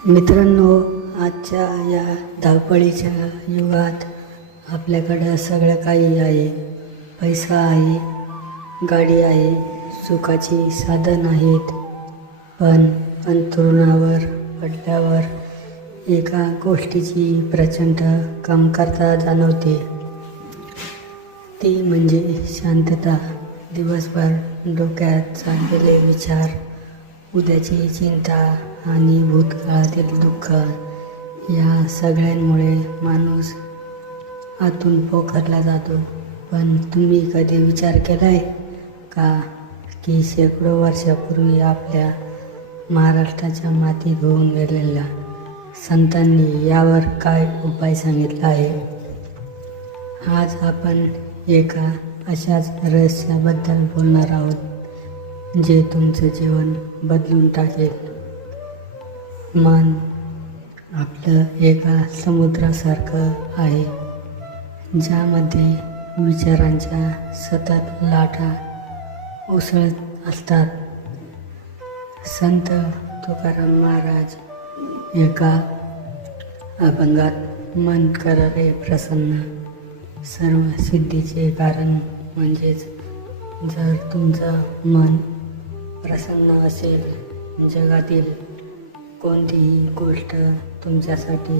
मित्रांनो, आजच्या या धावपळीच्या युगात आपल्याकडं सगळं काही आहे. पैसा आहे, गाडी आहे, सुखाची साधन आहेत. पण अंथरुणावर पडल्यावर एका गोष्टीची प्रचंड कमतरता जाणवते. ती म्हणजे शांतता. दिवसभर डोक्यात चाललेले विचार, उद्याची चिंता आणि भूतकाळातील दुःख या सगळ्यांमुळे माणूस आतून पोखरला जातो. पण तुम्ही कधी विचार केलाय का की शेकडो वर्षापूर्वी आपल्या महाराष्ट्राच्या मातीत होऊन गेलेल्या संतांनी यावर काय उपाय सांगितला आहे? आज आपण एका अशाच रहस्याबद्दल बोलणार आहोत जे तुमचं जीवन बदलून टाकेल. मन आपलं एका समुद्रासारखं आहे ज्यामध्ये विचारांच्या सतत लाटा उसळत असतात. संत तुकाराम महाराज एका अभंगात मन कर रे प्रसन्न, सर्व सिद्धीचे कारण म्हणजेच जर तुमचं मन प्रसन्न असेल, जगातील कोणतीही गोष्ट तुमच्यासाठी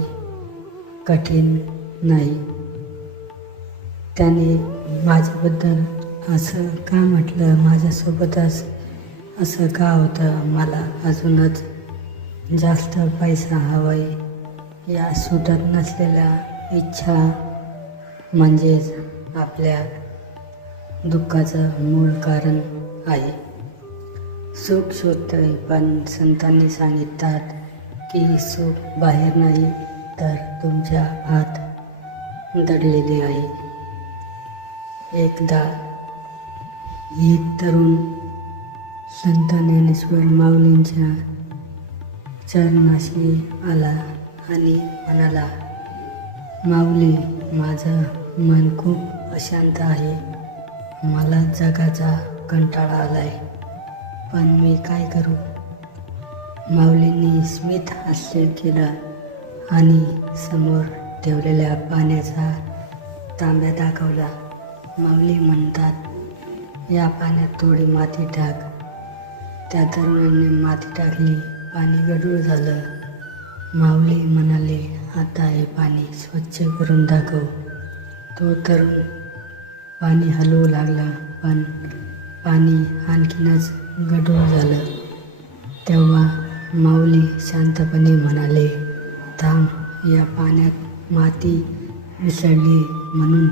कठीण नाही. त्याने माझ्याबद्दल असं का म्हटलं, माझ्यासोबतच असं का होतं, मला अजूनच जास्त पैसा हवाय, या सुटत नसलेल्या इच्छा म्हणजेच आपल्या दुःखाचं मूळ कारण आहे. सुख शोधतोय, पण संतांनी सांगिततात की सुख बाहेर नाही तर तुमच्या आत दडलेले आहे. एकदा एक तरुण संत ज्ञानेश्वर माऊलींच्या चरणाशी आला आणि म्हणाला, माऊली, माझं मन खूप अशांत आहे. मला जगाचा कंटाळा आलाय, पण मी काय करू? माऊलींनी स्मित हास्य केलं आणि समोर ठेवलेल्या पाण्याचा तांब्या दाखवला. माऊली म्हणतात, या पाण्यात थोडी माती टाक. त्या तरुणाने माती टाकली. पाणी गढूळ झालं. माऊली म्हणाले, आता हे पाणी स्वच्छ करून दाखव. तो तरुण पाणी हलवू लागला, पण पाणी आणखीनच गढूळ झालं. तेव्हा माऊली शांतपणे म्हणाले, थांब, या पाण्यात माती मिसळली म्हणून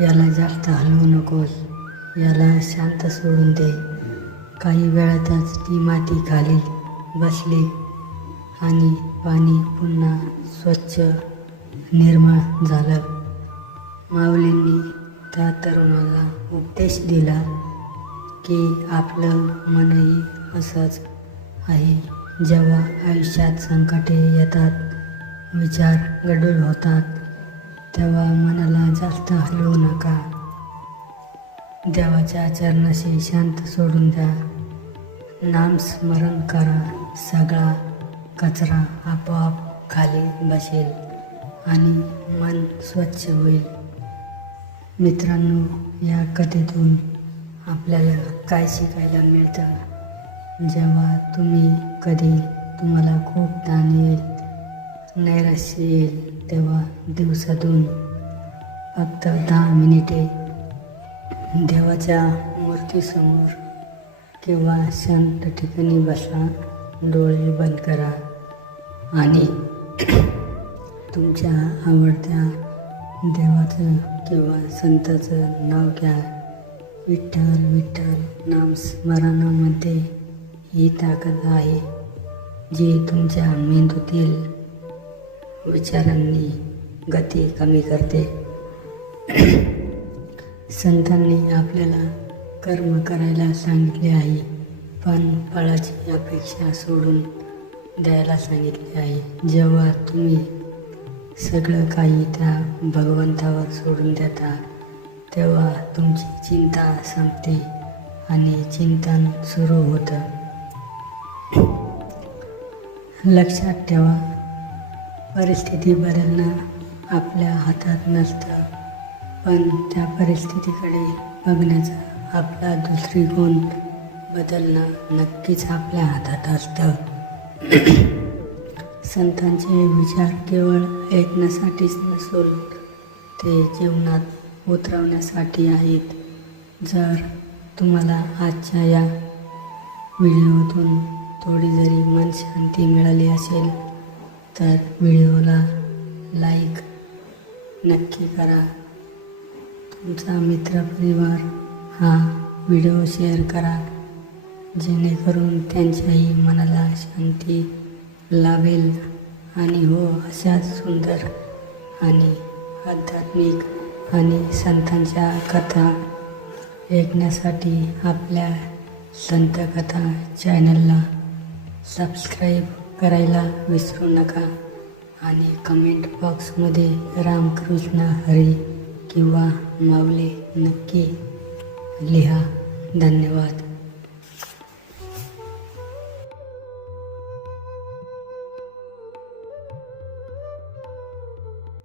याला जास्त हलवू नकोस. याला शांत सोडून दे. काही वेळातच ती माती खाली बसली आणि पाणी पुन्हा स्वच्छ निर्मळ झालं. माऊलींनी त्या तरुणाला उपदेश दिला की आपलं मनही असंच आहे. जेव्हा आयुष्यात संकटे येतात, विचार गढूळ होतात, तेव्हा मनाला जास्त हलवू नका. देवाच्या चरणाशी शांत सोडून द्या. नामस्मरण करा. सगळा कचरा आपोआप खाली बसेल आणि मन स्वच्छ होईल. मित्रांनो, या कथेतून आपल्याला काय शिकायला मिळतं? जेव्हा तुम्हाला खूप ताण येईल, नैराश्य येईल, तेव्हा दिवसातून फक्त 10 मिनिटे देवाच्या मूर्तीसमोर किंवा शांत ठिकाणी बसा, डोळे बंद करा आणि तुमच्या आवडत्या देवाचं किंवा संताचं नाव घ्या. विठ्ठल विठ्ठल नामस्मरणामध्ये ही ताकद आहे जी तुमच्या मेंदूतील विचारांनी गती कमी करते. संतांनी आपल्याला कर्म करायला सांगितले आहे, पण फळाची अपेक्षा सोडून द्यायला सांगितले आहे. जेव्हा तुम्ही सगळं काही त्या भगवंतावर सोडून देता, तेव्हा तुमची चिंता संपते आणि चिंतन सुरू होतं. लक्षात ठेवा, परिस्थिती बदलणं आपल्या हातात नसतं, पण त्या परिस्थितीकडे बघण्याचा आपला दृष्टिकोन बदलणं नक्कीच आपल्या हातात असतं. संतांचे विचार केवळ ऐकण्यासाठीच नसून ते जीवनात उतरवण्यासाठी आहेत. जर तुम्हाला आजच्या या व्हिडिओतून थोडी जरी मनशांती मिळाली असेल तर व्हिडिओला लाईक नक्की करा. तुमचा मित्रपरिवार हा व्हिडिओ शेअर करा, जेणेकरून त्यांच्याही मनाला शांती लाभेल. आणि हो, अशाच सुंदर आणि आध्यात्मिक आणि संतांच्या कथा ऐकण्यासाठी आपल्या संतकथा चॅनलला सबस्क्राईब करायला विसरू नका. आणि कमेंट बॉक्समध्ये रामकृष्ण हरी किंवा माऊली नक्की लिहा. धन्यवाद.